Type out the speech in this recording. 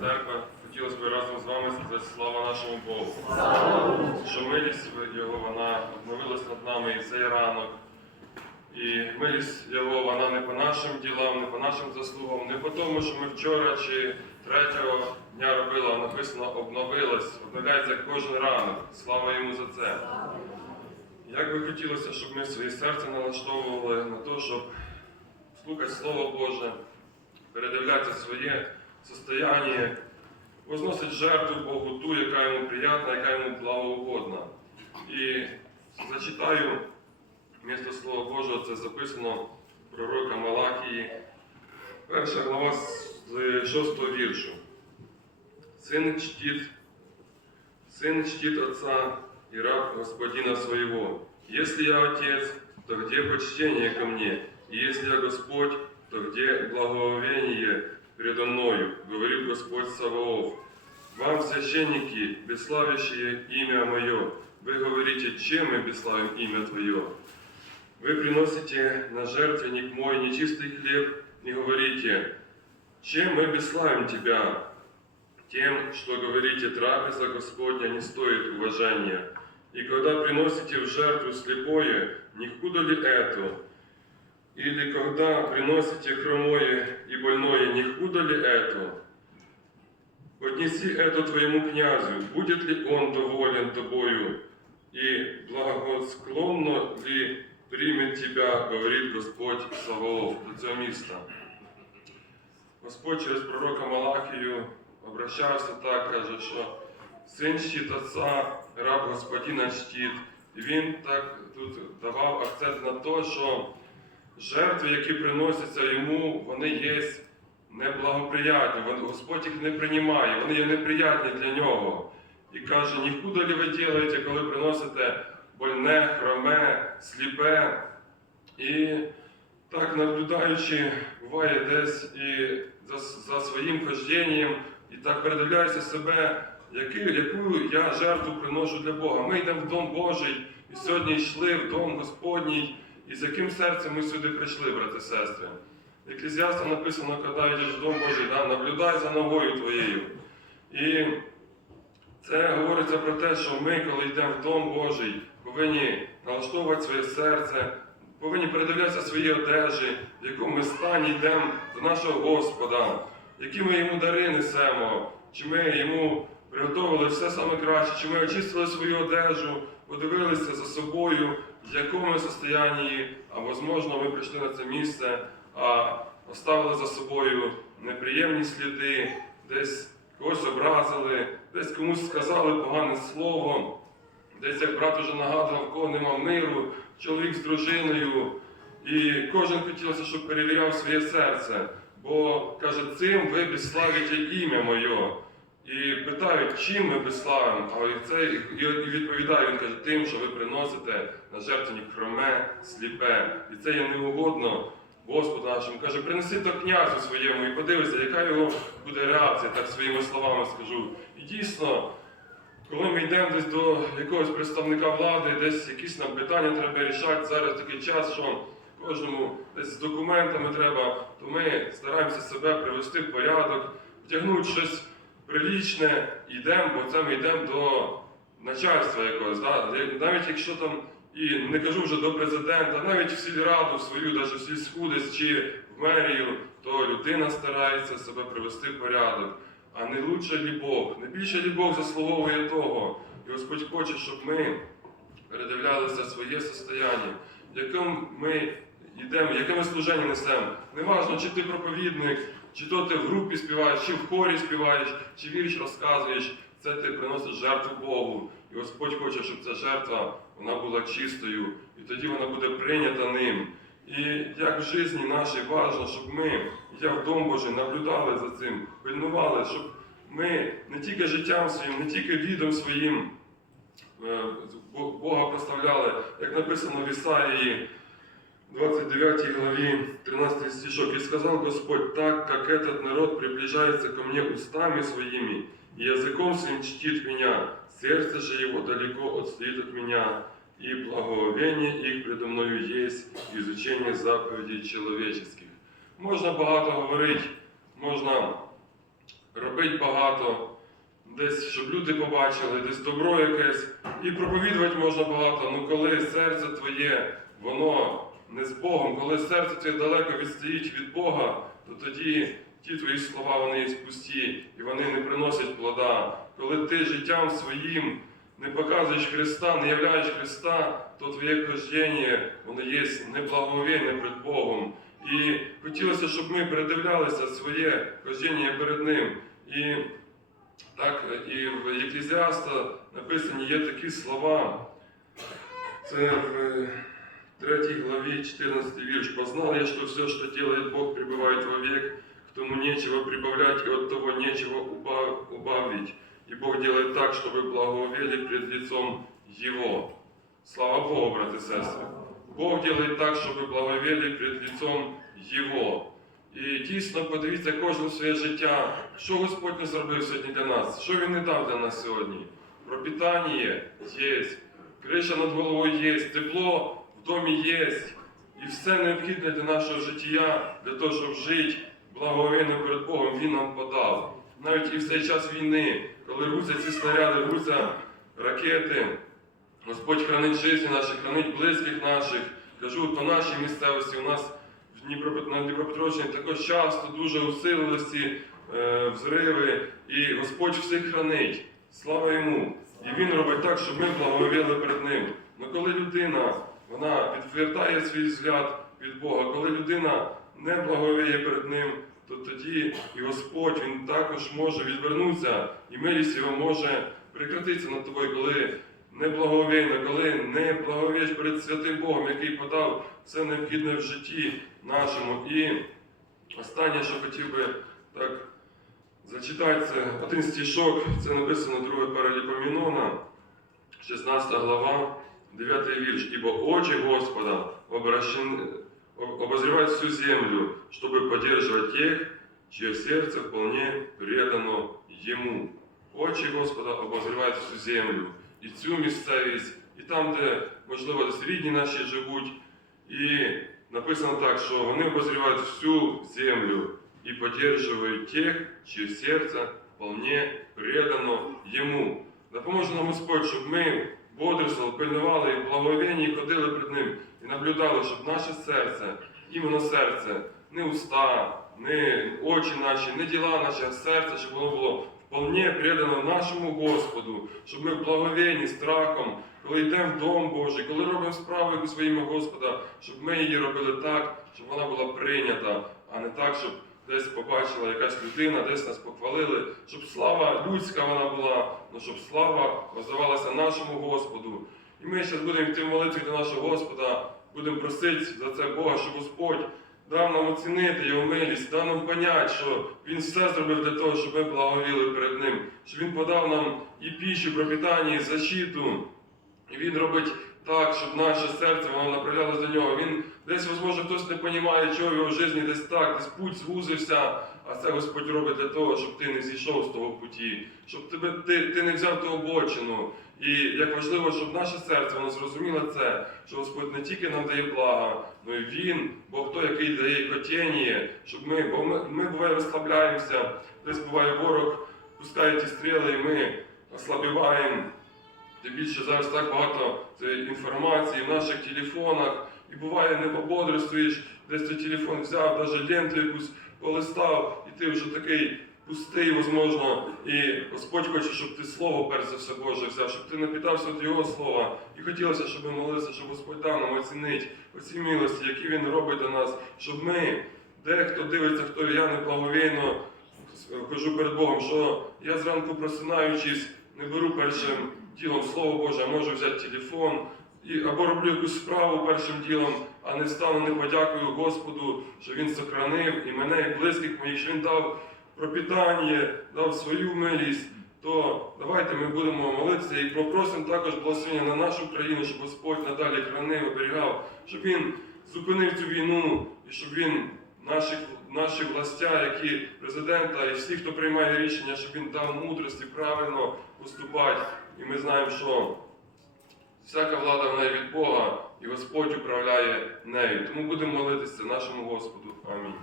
церква, хотілося б разом з вами сказати слава нашому Богу. Що милість Його вона обновилась над нами і цей ранок. І милість Його вона не по нашим ділам, не по нашим заслугам, не по тому, що ми вчора чи третього дня робили, а написано обновилась, обновляється кожен ранок. Слава йому за це. Як би хотілося, щоб ми своє серце налаштовували на те, щоб слухати Слово Боже, передивлятися своє состояние, возносить жертву Богу ту, яка йому приятна, яка йому благоугодна. І зачитаю місто Слова Божого, це записано пророка Малахії, перша глава з 6 віршу. Сын чтит, сын чтит отца и раб господина своего. Если я отец, то где почтение ко мне? И если я Господь, то где благоволение предо мною, говорит Господь Саваоф. Вам, священники, бесславящие имя Мое, вы говорите, чем мы бесславим имя Твое? Вы приносите на жертвенник мой нечистый хлеб и говорите, чем мы бесславим Тебя? Тем, что говорите, трапеза Господня не стоит уважения. И когда приносите в жертву слепое, не худо ли это? Или когда приносите хромое и больное, не худо ли это? Поднеси это твоему князю, будет ли он доволен тобою, и благосклонно ли примет тебя, говорит Господь Саваоф. До цього міста. Господь через пророка Малахію обращався так, каже, що син щит отца, раб господина щит. І він так тут давав акцент на те, що жертви, які приносяться йому, вони є неблагоприятні. Господь їх не приймає, вони є неприятні для нього. І каже, нікуди ви ділаєте, коли приносите больне, хроме, сліпе. І так наблюдаючи, буває десь і за, за своїм хожденням, і так передивляюся себе, яку, яку я жертву приношу для Бога. Ми йдемо в Дом Божий, і сьогодні йшли в Дом Господній, і з яким серцем ми сюди прийшли, брати сестри. Еклезіаста написано, коли йдеш в Дом Божий, да, наблюдай за ногою твоєю. І це говориться про те, що ми, коли йдемо в Дом Божий, повинні налаштовувати своє серце, повинні передивлятися свої одежі, в якому ми стані йдемо до нашого Господа, які ми йому дари несемо, чи ми йому приготовили все саме краще, чи ми очистили свою одежу, подивилися за собою, в якому состоянні, а можливо, ми прийшли на це місце, а оставили за собою неприємні сліди, десь когось образили, десь комусь сказали погане слово, десь як брат уже нагадував, кого нема миру, чоловік з дружиною. І кожен хотілося, щоб перевіряв своє серце, бо каже, цим ви безславите ім'я моє. І питають, чим ми безславимо, а це і відповідає, він каже, тим, що ви приносите на жертвенник хроме, сліпе. І це є неугодно Господу нашому. Каже, принеси до князю своєму і подивися, яка його буде реакція, так своїми словами скажу. І дійсно, коли ми йдемо десь до якогось представника влади, десь якісь нам питання треба рішати, зараз такий час, що кожному десь з документами треба, то ми стараємося себе привести в порядок, втягнути щось прилічне, йдемо, бо це ми йдемо до начальства якогось. Да? Навіть якщо там, і не кажу вже до президента, навіть в сільраду свою, навіть в сільську чи в мерію, то людина старається себе привести в порядок. А не лучше лі Бог, не більше лі Бог заслуговує того. І Господь хоче, щоб ми передивлялися своє состояння, в якому ми йдемо, яке ми служення несемо. Неважно, чи ти проповідник, чи то ти в групі співаєш, чи в хорі співаєш, чи вірш розказуєш, це ти приносиш жертву Богу. І Господь хоче, щоб ця жертва вона була чистою, і тоді вона буде прийнята ним. І як в житті нашій важливо, щоб ми, я в Дом Божий, наблюдали за цим, пильнували, щоб ми не тільки життям своїм, не тільки відом своїм е, Бога прославляли, як написано в Ісаїї 29 главі 13 стишок. «И сказал Господь, так как этот народ приближается ко мне устами своими, и языком своим чтит меня, сердце же его далеко отстоит от меня, и благоволение их предо мною есть изучение заповедей человеческих. Можна багато говорити, можна робити багато, десь, щоб люди побачили, десь добро якесь. І проповідувати можна багато, ну коли серце твоє, воно не з Богом, коли серце твоє далеко відстоїть від Бога, то тоді ті твої слова вони є пусті і вони не приносять плода. Коли ти життям своїм не показуєш Христа, не являєш Христа, то твоє хождення, воно є неблаговінне перед Богом. І хотілося, щоб ми передивлялися своє хождення перед Ним. І так, і в Єклізіаста написані є такі слова. Це в 3 главі 14 вірш. «Познал я, что все, что делает Бог, пребывает вовек, к тому нечего прибавлять, и от того нечего уба- убавить. И Бог делает так, чтобы благовели пред лицом Его». Слава Богу, брати і сестри. Бог делает так, щоб благовели пред лицом Його. І дійсно подивіться кожне своє життя, що Господь не зробив сьогодні для нас, що Він не дав для нас сьогодні. Пропитання є, криша над головою є, тепло в домі є. І все необхідне для нашого життя, для того, щоб жити благовійно перед Богом, Він нам подав. Навіть і в цей час війни, коли рвуться ці снаряди, рвуться ракети, Господь хранить життя наших, хранить близьких наших. Кажу, по нашій місцевості у нас на Дніпропетровщині також часто дуже усилилися е, взриви, і Господь всіх хранить. Слава йому! І Він робить так, щоб ми благовіли перед Ним. Але коли людина вона відвертає свій взгляд від Бога, коли людина не благовіє перед Ним, то тоді і Господь Він також може відвернутися, і милість його може прекратитися над тобою, коли неблаговійно, коли не благовієш перед святим Богом, який подав все необхідне в житті нашому. І останнє, що хотів би так зачитати, це один стішок, це написано друге Параліпомінона, 16 глава, 9 вірш. Ібо очі Господа обращены, об- обозревают всю землю, чтобы поддерживать тех, чье сердце вполне предано Ему. Очі Господа обозрівають всю землю, і цю місцевість, і там, де, можливо, десь рідні наші живуть. І написано так, що вони обозрівають всю землю і поддерживают тех, чье серце вполне предано Йому. Допоможе нам Господь, щоб ми Бодрствували, пильнували і в благовінні ходили перед Ним і наблюдали, щоб наше серце, іменно серце, не уста, не очі наші, не діла наші, а серце, щоб воно було вполне предано нашому Господу, щоб ми в благовінні, страхом, коли йдемо в Дом Божий, коли робимо справу своїми Господа, щоб ми її робили так, щоб вона була прийнята, а не так, щоб десь побачила якась людина, десь нас похвалили, щоб слава людська вона була, ну щоб слава воздавалася нашому Господу. І ми зараз будемо йти в молитві до нашого Господа, будемо просити за це Бога, щоб Господь дав нам оцінити його милість, дав нам понять, що Він все зробив для того, щоб ми благовіли перед Ним, що Він подав нам і піщу, пропитання, і защиту. І Він робить так, щоб наше серце воно направлялося до нього. Він десь, можливо, хтось не розуміє, чого в його житті десь так, десь путь звузився, а це Господь робить для того, щоб ти не зійшов з того путі, щоб тебе, ти, ти не взяв ту обочину. І як важливо, щоб наше серце воно зрозуміло це, що Господь не тільки нам дає блага, але й Він, Бог той, який дає хотіння, щоб ми, бо ми, ми буває розслабляємося, десь буває ворог пускає ті стріли, і ми ослабіваємо. Тим більше зараз так багато інформації в наших телефонах, і буває не пободрствуєш, десь ти телефон взяв, навіть ленту якусь полистав, і ти вже такий пустий, можливо, і Господь хоче, щоб ти слово перш за все Боже взяв, щоб ти напитався від Його слова. І хотілося, щоб ми молилися, щоб Господь дав нам оцінити оці милості, які Він робить до нас, щоб ми, дехто дивиться, хто я неблаговійно кажу перед Богом, що я зранку просинаючись, не беру першим ділом Слово Боже, а можу взяти телефон і, або роблю якусь справу першим ділом, а не встану, не подякую Господу, що Він сохранив і мене, і близьких моїх, що Він дав пропитання, дав свою милість. То давайте ми будемо молитися і попросимо також благословення на нашу країну, щоб Господь надалі хранив, оберігав, щоб Він зупинив цю війну і щоб Він наших, наші властя, які президента і всі, хто приймає рішення, щоб він дав мудрості правильно поступати. І ми знаємо, що всяка влада в неї від Бога, і Господь управляє нею. Тому будемо молитися нашому Господу. Амінь.